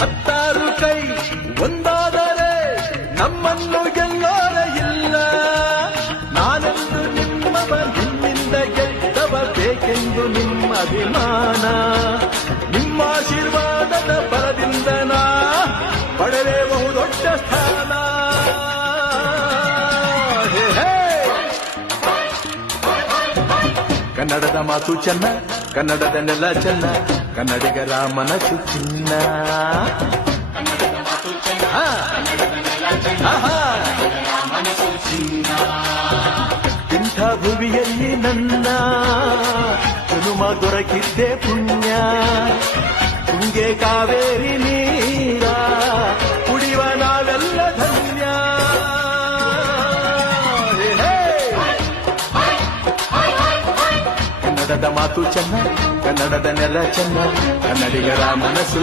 ಹತ್ತಾರು ಕೈ ಒಂದಾದರೆ ನಮ್ಮನ್ನು ಗೆಲ್ಲೋರ ಇಲ್ಲ. ನಾನೆಂದು ನಿಮ್ಮವ, ನಿಮ್ಮಿಂದ ಗೆದ್ದವ, ಬೇಕೆಂದು ನಿಮ್ಮ ಅಭಿಮಾನ. ನಿಮ್ಮ ಆಶೀರ್ವಾದದ ಬಲದಿಂದ ನಾ ಪಡೆದೇ ಬಹುದೊಡ್ಡ ಸ್ಥಾನ. ಕನ್ನಡದ ಮಾತು ಚೆನ್ನ, ಕನ್ನಡದ ನೆಲ ಚೆನ್ನ, ಕನ್ನಡಿಗರ ಮನಸ್ಸು ಚಿನ್ನ. ಇಂಥ ಭುವಿಯಲ್ಲಿ ನನ್ನ ಜನುಮ ದೊರಕಿದ್ದೆ ಪುಣ್ಯ. ತುಂಗೆ ಕಾವೇರಿ ನೀರ ಕುಡಿಯುವ ನಾವೆಲ್ಲ ಧನ್ಯ. ಕನ್ನಡದ ಮಾತು ಚೆನ್ನ, ಕನ್ನಡದ ನೆಲ ಚೆನ್ನ, ಕನ್ನಡಿಗರ ಮನಸ್ಸು